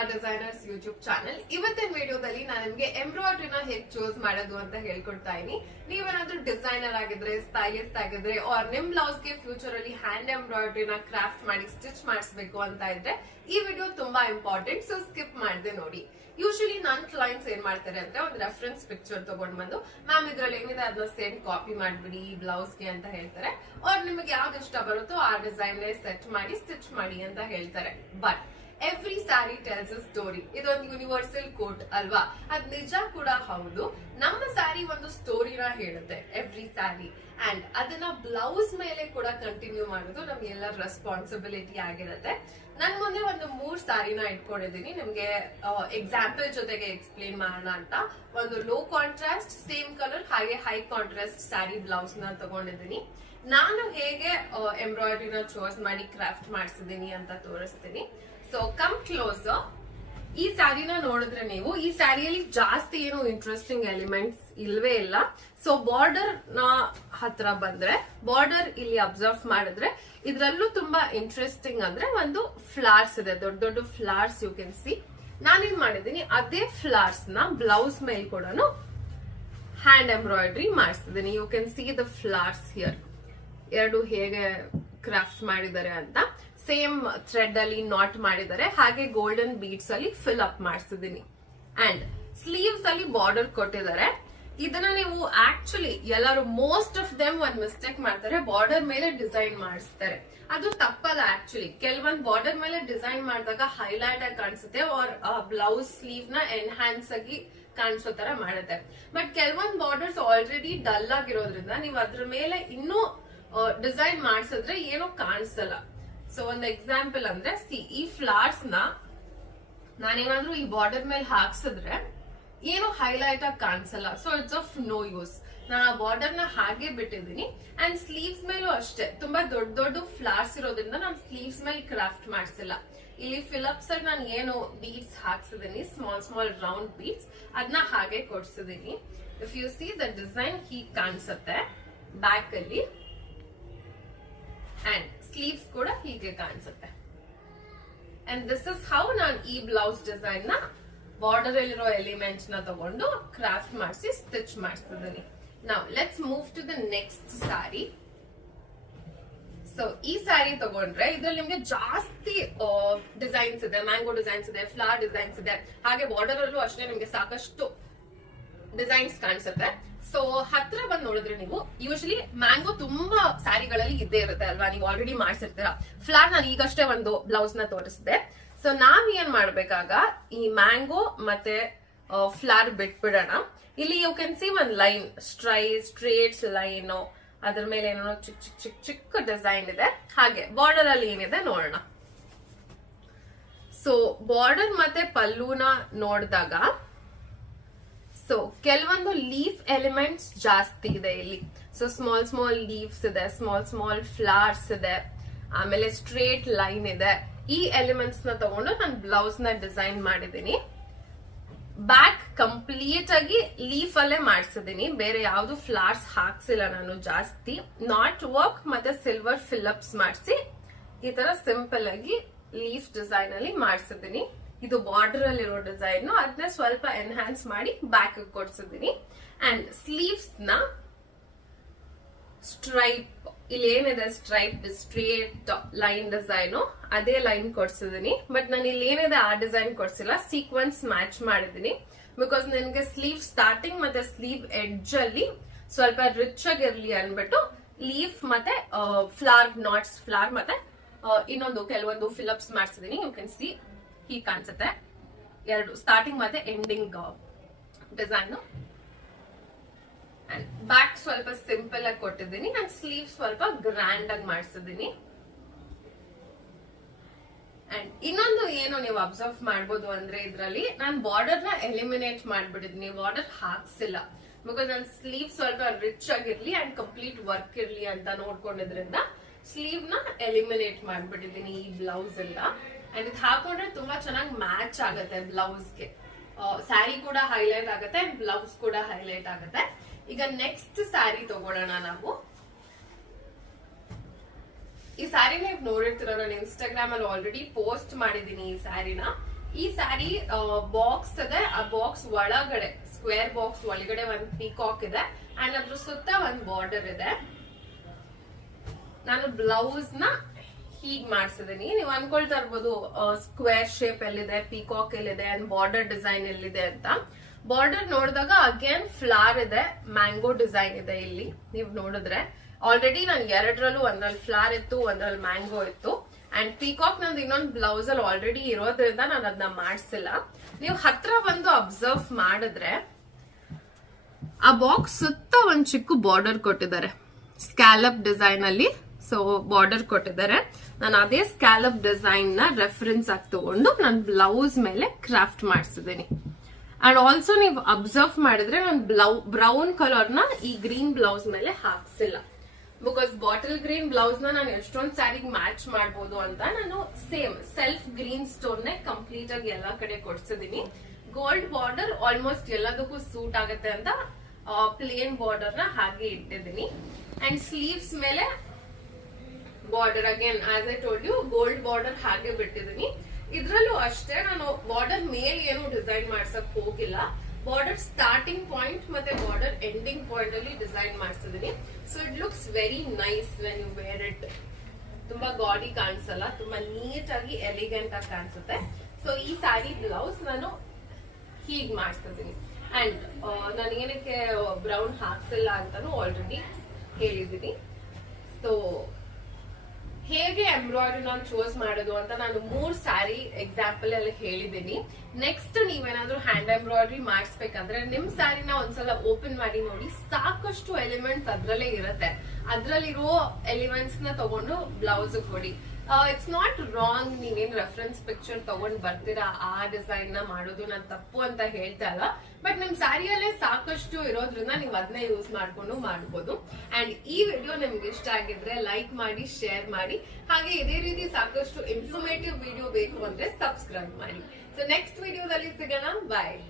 Smart designers YouTube channel. ಇವತ್ತಿನ ವಿಡಿಯೋದಲ್ಲಿ ನಾನು ನಿಮಗೆ ಎಂಬ್ರಾಯ್ಡ್ರಿನ ಹೇಗೆ ಚೂಸ್ ಮಾಡೋದು ಅಂತ ಹೇಳ್ಕೊಡ್ತಾ ಇದೀನಿ. ನೀವೇನಾದ್ರೂ ಡಿಸೈನರ್ ಆಗಿದ್ರೆ, ಸ್ಟೈಲಿಸ್ಟ್ ಆಗಿದ್ರೆ, ಆರ್ ನಿಮ್ ಬ್ಲೌಸ್ ಗೆ ಫ್ಯೂಚರ್ ಅಲ್ಲಿ ಹ್ಯಾಂಡ್ ಎಂಬ್ರಾಯ್ಡ್ರಿನ ಕ್ರಾಫ್ಟ್ ಮಾಡಿ ಸ್ಟಿಚ್ ಮಾಡಿಸ್ಬೇಕು ಅಂತ ಇದ್ರೆ ಈ ವಿಡಿಯೋ ತುಂಬಾ ಇಂಪಾರ್ಟೆಂಟ್. ಸೊ ಸ್ಕಿಪ್ ಮಾಡದೆ ನೋಡಿ. ಯೂಶಲಿ ನನ್ನ ಕ್ಲೈಂಟ್ಸ್ ಏನ್ ಮಾಡ್ತಾರೆ ಅಂದ್ರೆ ಒಂದು ರೆಫರೆನ್ಸ್ ಪಿಕ್ಚರ್ ತಗೊಂಡ್ ಬಂದು, ಮ್ಯಾಮ್ ಇದ್ರಲ್ಲಿ ಏನಿದೆ ಅದನ್ನ ಸೇಮ್ ಕಾಪಿ ಮಾಡ್ಬಿಡಿ ಈ ಬ್ಲೌಸ್ ಗೆ ಅಂತ ಹೇಳ್ತಾರೆ. ಆರ್ ನಿಮಗೆ ಯಾವ್ದು ಇಷ್ಟ ಬರುತ್ತೋ ಆ ಡಿಸೈನ್ ಸೆಟ್ ಮಾಡಿ ಸ್ಟಿಚ್ ಮಾಡಿ ಅಂತ ಹೇಳ್ತಾರೆ. But every sari tells a story. ಇದೊಂದು ಯೂನಿವರ್ಸಲ್ ಕೋಟ್ ಅಲ್ವಾ? ಅದ್ ನಿಜ ಕೂಡ ಹೌದು. ನಮ್ಮ ಸ್ಯಾರಿ ಒಂದು ಸ್ಟೋರಿನ ಹೇಳುತ್ತೆ, ಎವ್ರಿ ಸ್ಯಾರಿ. ಅಂಡ್ ಅದನ್ನ ಬ್ಲೌಸ್ ಮೇಲೆ ಕೂಡ ಕಂಟಿನ್ಯೂ ಮಾಡೋದು ನಮ್ಗೆಲ್ಲ ರೆಸ್ಪಾನ್ಸಿಬಿಲಿಟಿ ಆಗಿರುತ್ತೆ. ನನ್ ಮುಂದೆ ಒಂದು 3 ಸ್ಯಾರಿನ ಇಟ್ಕೊಂಡಿದ್ದೀನಿ, ನಿಮ್ಗೆ ಎಕ್ಸಾಂಪಲ್ ಜೊತೆಗೆ ಎಕ್ಸ್ಪ್ಲೇನ್ ಮಾಡೋಣ ಅಂತ. ಒಂದು ಲೋ ಕಾಂಟ್ರಾಸ್ಟ್ ಸೇಮ್ ಕಲರ್, ಹಾಗೆ ಹೈ ಕಾಂಟ್ರಾಸ್ಟ್ ಸ್ಯಾರಿ ಬ್ಲೌಸ್ ನ ತಗೊಂಡಿದ್ದೀನಿ. ನಾನು ಹೇಗೆ ಎಂಬ್ರಾಯ್ಡ್ರಿನ ಚೂಸ್ ಮಾಡಿ ಕ್ರಾಫ್ಟ್ ಮಾಡಿಸಿದೀನಿ ಅಂತ ತೋರಿಸ್ತೀನಿ. So come closer. ಈ ಸ್ಯಾರಿನ ನೋಡಿದ್ರೆ ನೀವು, ಈ ಸ್ಯಾರಿಯಲ್ಲಿ ಜಾಸ್ತಿ ಏನು ಇಂಟ್ರೆಸ್ಟಿಂಗ್ ಎಲಿಮೆಂಟ್ಸ್ ಇಲ್ವೇ ಇಲ್ಲ. ಸೊ ಬಾರ್ಡರ್ ನ ಹತ್ರ ಬಂದ್ರೆ, ಬಾರ್ಡರ್ ಇಲ್ಲಿ ಅಬ್ಸರ್ವ್ ಮಾಡಿದ್ರೆ ಇದ್ರಲ್ಲೂ ತುಂಬಾ ಇಂಟ್ರೆಸ್ಟಿಂಗ್ ಅಂದ್ರೆ ಒಂದು ಫ್ಲವರ್ಸ್ ಇದೆ, ದೊಡ್ಡ ದೊಡ್ಡ ಫ್ಲವರ್ಸ್ ಯು ಕ್ಯಾನ್ ಸಿ. ನಾನೇನ್ ಮಾಡಿದೀನಿ, ಅದೇ ಫ್ಲವರ್ಸ್ ನ ಬ್ಲೌಸ್ ಮೇಲೆ ಕೂಡ ಹ್ಯಾಂಡ್ ಎಂಬ್ರಾಯ್ಡ್ರಿ ಮಾಡಿಸಿದೀನಿ. You can see the flowers here. ಎರಡು ಹೇಗೆ ಕ್ರಾಫ್ಟ್ ಮಾಡಿದ್ದಾರೆ ಅಂತ. ಸೇಮ್ ಥ್ರೆಡ್ ಅಲ್ಲಿ ನಾಟ್ ಮಾಡಿದ್ದಾರೆ, ಹಾಗೆ ಗೋಲ್ಡನ್ ಬೀಡ್ಸ್ ಅಲ್ಲಿ ಫಿಲ್ ಅಪ್ ಮಾಡಿಸಿದೀನಿ. ಅಂಡ್ ಸ್ಲೀವ್ಸ್ ಅಲ್ಲಿ ಬಾರ್ಡರ್ ಕೊಟ್ಟಿದ್ದಾರೆ. ಇದನ್ನ ನೀವು ಆಕ್ಚುಲಿ ಎಲ್ಲರೂ ಮೋಸ್ಟ್ ಆಫ್ ದೆಮ್ ಒಂದ್ ಮಿಸ್ಟೇಕ್ ಮಾಡ್ತಾರೆ, ಬಾರ್ಡರ್ ಮೇಲೆ ಡಿಸೈನ್ ಮಾಡಿಸ್ತಾರೆ. ಅದು ತಪ್ಪಲ್ಲ. ಆಕ್ಚುಲಿ ಕೆಲವೊಂದ್ ಬಾರ್ಡರ್ ಮೇಲೆ ಡಿಸೈನ್ ಮಾಡಿದಾಗ ಹೈಲೈಟ್ ಆಗಿ ಕಾಣಿಸುತ್ತೆ, ಆರ್ ಬ್ಲೌಸ್ ಸ್ಲೀವ್ ನ ಎನ್ಹಾನ್ಸ್ ಆಗಿ ಕಾಣಿಸೋ ತರ ಮಾಡುತ್ತೆ. ಬಟ್ ಕೆಲವೊಂದ್ ಬಾರ್ಡರ್ಸ್ ಆಲ್ರೆಡಿ ಡಲ್ ಆಗಿರೋದ್ರಿಂದ ನೀವು ಅದ್ರ ಮೇಲೆ ಇನ್ನೂ ಡಿಸೈನ್ ಮಾಡಿಸಿದ್ರೆ ಏನೋ ಕಾಣಿಸಲ್ಲ. ಸೊ ಒಂದು ಎಕ್ಸಾಂಪಲ್ ಅಂದ್ರೆ, ಈ ಫ್ಲವರ್ಸ್ ನ ನಾನೇನಾದ್ರೂ ಈ ಬಾರ್ಡರ್ ಮೇಲೆ ಹಾಕ್ಸಿದ್ರೆ ಏನು ಹೈಲೈಟ್ ಆಗಿ ಕಾಣಿಸಲ್ಲ. So it's of no use. ನಾನು ಆ ಬಾರ್ಡರ್ ನ ಹಾಗೆ ಬಿಟ್ಟಿದ್ದೀನಿ. ಅಂಡ್ ಸ್ಲೀವ್ಸ್ ಮೇಲೂ ಅಷ್ಟೇ, ತುಂಬಾ ದೊಡ್ಡ ದೊಡ್ಡ ಫ್ಲವರ್ಸ್ ಇರೋದ್ರಿಂದ ನಾನು ಸ್ಲೀವ್ಸ್ ಮೇಲೆ ಕ್ರಾಫ್ಟ್ ಮಾಡಿಸಿಲ್ಲ. ಇಲ್ಲಿ ಫಿಲಪ್ಸ್ ಅಲ್ಲಿ ನಾನು ಏನು ಬೀಡ್ಸ್ ಹಾಕ್ಸಿದೀನಿ, ಸ್ಮಾಲ್ ಸ್ಮಾಲ್ ರೌಂಡ್ ಬೀಡ್ಸ್, ಅದನ್ನ ಹಾಗೆ ಕೊಡ್ಸಿದೀನಿ. If you see the design ಹೀಗೆ ಕಾಣಿಸುತ್ತೆ ಬ್ಯಾಕ್ ಅಲ್ಲಿ. ಅಂಡ್ ಸ್ಲೀವ್ಸ್ ಕೂಡ ಹೀಗೆ ಕಾಣಿಸುತ್ತೆ. ಅಂಡ್ ದಿಸ್ ಇಸ್ ಹೌ ನಾನು ಈ ಬ್ಲೌಸ್ ಡಿಸೈನ್ ನ ಬಾರ್ಡರ್ ಅಲ್ಲಿರೋ ಎಲಿಮೆಂಟ್ಸ್ ನ ತಗೊಂಡು ಕ್ರಾಫ್ಟ್ ಮಾಡಿಸಿ ಸ್ಟಿಚ್ ಮಾಡಿಸ್ತಿದ್ದೀನಿ. ನಾವ್ let's move to the next sari. So ಈ ಸ್ಯಾರಿ ತಗೊಂಡ್ರೆ ಇದ್ರಲ್ಲಿ ನಿಮ್ಗೆ ಜಾಸ್ತಿ ಡಿಸೈನ್ಸ್ ಇದೆ, ಮ್ಯಾಂಗೋ ಡಿಸೈನ್ಸ್ ಇದೆ, ಫ್ಲವರ್ ಡಿಸೈನ್ಸ್ ಇದೆ, ಹಾಗೆ ಬಾರ್ಡರ್ ಅಲ್ಲೂ ಅಷ್ಟೇ ನಿಮ್ಗೆ ಸಾಕಷ್ಟು ಡಿಸೈನ್ಸ್ ಕಾಣಿಸುತ್ತೆ. ಸೊ ಹತ್ರ ಬಂದ್ ನೋಡಿದ್ರೆ ನೀವು, ಯೂಶಲಿ ಮ್ಯಾಂಗೋ ತುಂಬಾ ಸ್ಯಾರಿಗಳಲ್ಲಿ ಇದ್ದೇ ಇರುತ್ತೆ ಅಲ್ವಾ, ನೀವು ಆಲ್ರೆಡಿ ಮಾಡ್ಸಿರ್ತೀರಾ. ಫ್ಲವರ್ ನಾನು ಈಗಷ್ಟೇ ಒಂದು ಬ್ಲೌಸ್ ನ ತೋರಿಸಿದೆ. ಸೊ ನಾವ್ ಏನ್ ಮಾಡ್ಬೇಕಾಗ, ಈ ಮ್ಯಾಂಗೋ ಮತ್ತೆ ಫ್ಲವರ್ ಬಿಟ್ಬಿಡೋಣ. ಇಲ್ಲಿ ಯು ಕ್ಯಾನ್ ಸಿ ಒಂದ್ ಲೈನ್, ಸ್ಟ್ರೇಟ್ ಲೈನ್, ಅದ್ರ ಮೇಲೆ ಏನೋ ಚಿಕ್ಕ ಚಿಕ್ಕ ಚಿಕ್ಕ ಚಿಕ್ಕ ಡಿಸೈನ್ ಇದೆ. ಹಾಗೆ ಬಾರ್ಡರ್ ಅಲ್ಲಿ ಏನಿದೆ ನೋಡೋಣ. ಸೊ ಬಾರ್ಡರ್ ಮತ್ತೆ ಪಲ್ಲುನ ನೋಡಿದಾಗ, ಸೊ ಕೆಲವೊಂದು ಲೀಫ್ ಎಲಿಮೆಂಟ್ಸ್ ಜಾಸ್ತಿ ಇದೆ ಇಲ್ಲಿ. ಸೊ ಸ್ಮಾಲ್ ಸ್ಮಾಲ್ ಲೀವ್ಸ್ ಇದೆ, ಸ್ಮಾಲ್ ಸ್ಮಾಲ್ ಫ್ಲವರ್ಸ್ ಇದೆ, ಆಮೇಲೆ ಸ್ಟ್ರೇಟ್ ಲೈನ್ ಇದೆ. ಈ ಎಲಿಮೆಂಟ್ಸ್ ನ ತಗೊಂಡು ನಾನು ಬ್ಲೌಸ್ ನ ಡಿಸೈನ್ ಮಾಡಿದೀನಿ. ಬ್ಯಾಕ್ ಕಂಪ್ಲೀಟ್ ಆಗಿ ಲೀಫ್ ಅಲ್ಲೇ ಮಾಡಿಸಿದೀನಿ, ಬೇರೆ ಯಾವ್ದು ಫ್ಲವರ್ಸ್ ಹಾಕ್ಸಿಲ್ಲ ನಾನು ಜಾಸ್ತಿ. ನಾಟ್ ವರ್ಕ್ ಮತ್ತೆ ಸಿಲ್ವರ್ ಫಿಲಪ್ಸ್ ಮಾಡಿಸಿ ಈ ತರ ಸಿಂಪಲ್ ಆಗಿ ಲೀಫ್ ಡಿಸೈನ್ ಅಲ್ಲಿ ಮಾಡಿಸಿದೀನಿ. ಇದು ಬಾರ್ಡರ್ ಅಲ್ಲಿರೋ ಡಿಸೈನ್, ಅದನ್ನ ಸ್ವಲ್ಪ ಎನ್ಹಾನ್ಸ್ ಮಾಡಿ ಬ್ಯಾಕ್ ಕೊಡ್ಸಿದೀನಿ. ಅಂಡ್ ಸ್ಲೀವ್ಸ್ ನ ಸ್ಟ್ರೈಪ್, ಇಲ್ಲಿ ಏನಿದೆ ಸ್ಟ್ರೈಪ್ ಸ್ಟ್ರೇಟ್ ಲೈನ್ ಡಿಸೈನ್, ಅದೇ ಲೈನ್ ಕೊಡ್ಸಿದೀನಿ. ಬಟ್ ನಾನು ಇಲ್ಲಿ ಏನಿದೆ ಆ ಡಿಸೈನ್ ಕೊಡ್ಸಿಲ್ಲ, ಸೀಕ್ವೆನ್ಸ್ ಮ್ಯಾಚ್ ಮಾಡಿದೀನಿ. ಬಿಕಾಸ್ ನನಗೆ ಸ್ಲೀವ್ ಸ್ಟಾರ್ಟಿಂಗ್ ಮತ್ತೆ ಸ್ಲೀವ್ ಎಡ್ಜ್ ಅಲ್ಲಿ ಸ್ವಲ್ಪ ರಿಚ್ ಆಗಿರ್ಲಿ ಅನ್ಬಿಟ್ಟು ಲೀಫ್ ಮತ್ತೆ ಫ್ಲವರ್ ನಾಟ್ಸ್, ಫ್ಲವರ್ ಮತ್ತೆ ಇನ್ನೊಂದು ಕೆಲವೊಂದು ಫಿಲಪ್ಸ್ ಮಾಡಿಸಿದೀನಿ. ಯು ಕ್ಯಾನ್ ಸಿ ಹೀಗೆ ಕಾಣಿಸುತ್ತೆ, ಎರಡು ಸ್ಟಾರ್ಟಿಂಗ್ ಮತ್ತೆ ಎಂಡಿಂಗ್ ಡಿಸೈನ್. ಅಂಡ್ ಬ್ಯಾಕ್ ಸ್ವಲ್ಪ ಸಿಂಪಲ್ ಆಗಿ ಕೊಟ್ಟಿದ್ದೀನಿ, ಅಂಡ್ ಸ್ಲೀವ್ ಸ್ವಲ್ಪ ಗ್ರ್ಯಾಂಡ್ ಆಗಿ ಮಾಡಿಸಿದೀನಿ. ಅಂಡ್ ಇನ್ನೊಂದು ಏನು ನೀವು ಅಬ್ಸರ್ವ್ ಮಾಡ್ಬೋದು ಅಂದ್ರೆ, ಇದ್ರಲ್ಲಿ ನಾನು ಬಾರ್ಡರ್ ನ ಎಲಿಮಿನೇಟ್ ಮಾಡ್ಬಿಟ್ಟಿದೀನಿ, ಬಾರ್ಡರ್ ಹಾಕ್ಸಿಲ್ಲ. ಬಿಕಾಸ್ ನನ್ನ ಸ್ಲೀವ್ ಸ್ವಲ್ಪ ರಿಚ್ ಆಗಿರ್ಲಿ ಅಂಡ್ ಕಂಪ್ಲೀಟ್ ವರ್ಕ್ ಇರ್ಲಿ ಅಂತ ನೋಡ್ಕೊಂಡಿದ್ರಿಂದ ಸ್ಲೀವ್ ನ ಎಲಿಮಿನೇಟ್ ಮಾಡ್ಬಿಟ್ಟಿದೀನಿ ಈ ಬ್ಲೌಸ್ ಎಲ್ಲ. ಅಂಡ್ ಇದು ಹಾಕೊಂಡ್ರೆ ತುಂಬಾ ಚೆನ್ನಾಗಿ ಮ್ಯಾಚ್ ಆಗುತ್ತೆ ಬ್ಲೌಸ್ಗೆ. ಸ್ಯಾರಿ ಕೂಡ ಹೈಲೈಟ್ ಆಗುತ್ತೆ ಅಂಡ್ ಬ್ಲೌಸ್ ಕೂಡ ಹೈಲೈಟ್ ಆಗುತ್ತೆ. ಈಗ ನೆಕ್ಸ್ಟ್ ಸ್ಯಾರಿ ತಗೊಳ್ಳೋಣ ನಾವು. ಈ ಸ್ಯಾರಿ ನೀವು ನೋಡಿರ್ತೀರ, ನಾನು ಇನ್ಸ್ಟಾಗ್ರಾಮ್ ಅಲ್ಲಿ ಆಲ್ರೆಡಿ ಪೋಸ್ಟ್ ಮಾಡಿದೀನಿ ಈ ಸ್ಯಾರಿನ. ಈ ಸ್ಯಾರಿ ಬಾಕ್ಸ್ ಇದೆ, ಆ ಬಾಕ್ಸ್ ಒಳಗಡೆ ಸ್ಕ್ವೇರ್ ಬಾಕ್ಸ್ ಒಳಗಡೆ ಒಂದ್ ಪೀಕಾಕ್ ಇದೆ ಅಂಡ್ ಅದ್ರ ಸುತ್ತ ಒಂದ್ ಬಾರ್ಡರ್ ಇದೆ. ನಾನು ಬ್ಲೌಸ್ ನ ಹೀಗ್ ಮಾಡ್ಸಿದೀನಿ. ನೀವು ಅನ್ಕೊಳ್ತಾ ಇರ್ಬೋದು ಸ್ಕ್ವೇರ್ ಶೇಪ್ ಎಲ್ಲಿದೆ, ಪೀಕಾಕ್ ಎಲ್ಲಿದೆ ಅಂಡ್ ಬಾರ್ಡರ್ ಡಿಸೈನ್ ಎಲ್ಲಿದೆ ಅಂತ. ಬಾರ್ಡರ್ ನೋಡಿದಾಗ ಅಗೇನ್ ಫ್ಲವರ್ ಇದೆ, ಮ್ಯಾಂಗೋ ಡಿಸೈನ್ ಇದೆ ಇಲ್ಲಿ ನೀವು ನೋಡಿದ್ರೆ. ಆಲ್ರೆಡಿ ನಾನು ಎರಡರಲ್ಲೂ ಒಂದ್ರಲ್ಲಿ ಫ್ಲವರ್ ಇತ್ತು, ಒಂದ್ರಲ್ಲಿ ಮ್ಯಾಂಗೋ ಇತ್ತು ಅಂಡ್ ಪೀಕಾಕ್ ನಂದು ಇನ್ನೊಂದು ಬ್ಲೌಸ್ ಅಲ್ಲಿ ಆಲ್ರೆಡಿ ಇರೋದ್ರಿಂದ ನಾನು ಅದನ್ನ ಮಾಡ್ಸಿಲ್ಲ. ನೀವು ಹತ್ರ ಬಂದು ಅಬ್ಸರ್ವ್ ಮಾಡಿದ್ರೆ ಆ ಬಾಕ್ಸ್ ಸುತ್ತ ಒಂದ್ ಚಿಕ್ಕ ಬಾರ್ಡರ್ ಕೊಟ್ಟಿದ್ದಾರೆ ಸ್ಕ್ಯಾಲಪ್ ಡಿಸೈನ್ ಅಲ್ಲಿ. ಸೊ ಬಾರ್ಡರ್ ಕೊಟ್ಟಿದ್ದಾರೆ. ನಾನು ಅದೇ ಸ್ಕ್ಯಾಲಪ್ ಡಿಸೈನ್ ನ ರೆಫರೆನ್ಸ್ ಆಗಿ ತಗೊಂಡು ನಾನು ಬ್ಲೌಸ್ ಮೇಲೆ ಕ್ರಾಫ್ಟ್ ಮಾಡಿಸಿದ್ದೀನಿ. ಅಂಡ್ ಆಲ್ಸೋ ನೀವು ಅಬ್ಸರ್ವ್ ಮಾಡಿದ್ರೆ ನಾನು ಬ್ರೌನ್ ಕಲರ್ ನ ಈ ಗ್ರೀನ್ ಬ್ಲೌಸ್ ಮೇಲೆ ಹಾಕ್ಸಿಲ್ಲ. ಬಿಕಾಸ್ ಬಾಟಲ್ ಗ್ರೀನ್ ಬ್ಲೌಸ್ ನ ನಾನು ಎಷ್ಟೊಂದ್ ಸ್ಯಾರಿಗೆ ಮ್ಯಾಚ್ ಮಾಡಬಹುದು ಅಂತ ನಾನು ಸೇಮ್ ಸೆಲ್ಫ್ ಗ್ರೀನ್ ಸ್ಟೋನ್ ನೇ ಕಂಪ್ಲೀಟ್ ಆಗಿ ಎಲ್ಲಾ ಕಡೆ ಕೊಡ್ಸಿದೀನಿ. ಗೋಲ್ಡ್ ಬಾರ್ಡರ್ ಆಲ್ಮೋಸ್ಟ್ ಎಲ್ಲದಕ್ಕೂ ಸೂಟ್ ಆಗುತ್ತೆ ಅಂತ ಪ್ಲೇನ್ ಬಾರ್ಡರ್ ನ ಹಾಗೆ ಇಟ್ಟಿದ್ದೀನಿ. ಅಂಡ್ ಸ್ಲೀವ್ಸ್ ಮೇಲೆ border again as I told you gold border ಹಾಗೆ ಬಿಟ್ಟಿದ್ದೀನಿ. ಇದ್ರಲ್ಲೂ ಅಷ್ಟೇ ನಾನು ಬಾರ್ಡರ್ ಮೇಲೆ ಏನು ಡಿಸೈನ್ ಮಾಡ್ಸಕ್ ಹೋಗಿಲ್ಲ. ಬಾರ್ಡರ್ ಸ್ಟಾರ್ಟಿಂಗ್ ಪಾಯಿಂಟ್ ಮತ್ತೆ ಬಾರ್ಡರ್ ಎಂಡಿಂಗ್ ಪಾಯಿಂಟ್ ಅಲ್ಲಿ ಡಿಸೈನ್ ಮಾಡ್ಸಿದೀನಿ. So it looks very nice when you wear it. ತುಂಬಾ ಗಾಡಿ ಕಾಣಿಸಲ್ಲ, ತುಂಬಾ ನೀಟ್ ಆಗಿ ಎಲಿಗೆಂಟ್ ಆಗಿ ಕಾಣಿಸುತ್ತೆ. ಸೊ ಈ ಸ್ಯಾರಿ ಬ್ಲೌಸ್ ನಾನು ಹೀಗ್ ಮಾಡ್ತಿದ್ದೀನಿ. ಅಂಡ್ ನಾನು ಏನಕ್ಕೆ ಬ್ರೌನ್ ಹಾಕ್ಸಿಲ್ಲ ಅಂತಾನು ಆಲ್ರೆಡಿ ಹೇಳಿದೀನಿ. ಸೊ ಹೇಗೆ ಎಂಬ್ರಾಯ್ಡರಿ ನಾನು ಚೂಸ್ ಮಾಡೋದು ಅಂತ ನಾನು 3 ಸ್ಯಾರಿ ಎಕ್ಸಾಂಪಲ್ ಅಲ್ಲಿ ಹೇಳಿದೀನಿ. ನೆಕ್ಸ್ಟ್ ನೀವೇನಾದ್ರೂ ಹ್ಯಾಂಡ್ ಎಂಬ್ರಾಯ್ಡರಿ ಮಾಡಿಸ್ಬೇಕಂದ್ರೆ ನಿಮ್ ಸ್ಯಾರಿನ ಒಂದ್ಸಲ ಓಪನ್ ಮಾಡಿ ನೋಡಿ, ಸಾಕಷ್ಟು ಎಲಿಮೆಂಟ್ಸ್ ಅದ್ರಲ್ಲೇ ಇರುತ್ತೆ. ಅದ್ರಲ್ಲಿರೋ ಎಲಿಮೆಂಟ್ಸ್ ನ ತಗೊಂಡು ಬ್ಲೌಸ್ ಕೊಡಿ. ಇಟ್ಸ್ ನಾಟ್ ರಾಂಗ್ ನೀವೇನ್ ರೆಫರೆನ್ಸ್ ಪಿಕ್ಚರ್ ತಗೊಂಡ್ ಬರ್ತೀರಾ ಆ ಡಿಸೈನ್ ನ ಮಾಡೋದು ನಾನು ತಪ್ಪು ಅಂತ ಹೇಳ್ತಾ ಇಲ್ಲ. ಬಟ್ ನಿಮ್ ಸ್ಯಾರಿಯಲ್ಲೇ ಸಾಕಷ್ಟು ಇರೋದ್ರಿಂದ ನೀವು ಅದನ್ನೇ ಯೂಸ್ ಮಾಡ್ಕೊಂಡು ಮಾಡ್ಬೋದು. ಅಂಡ್ ಈ ವಿಡಿಯೋ ನಿಮ್ಗೆ ಇಷ್ಟ ಆಗಿದ್ರೆ ಲೈಕ್ ಮಾಡಿ, ಶೇರ್ ಮಾಡಿ. ಹಾಗೆ ಇದೇ ರೀತಿ ಸಾಕಷ್ಟು ಇನ್ಫಾರ್ಮೇಟಿವ್ ವಿಡಿಯೋ ಬೇಕು ಅಂದ್ರೆ ಸಬ್ಸ್ಕ್ರೈಬ್ ಮಾಡಿ. ಸೊ ನೆಕ್ಸ್ಟ್ ವಿಡಿಯೋದಲ್ಲಿ ಸಿಗೋಣ. ಬಾಯ್.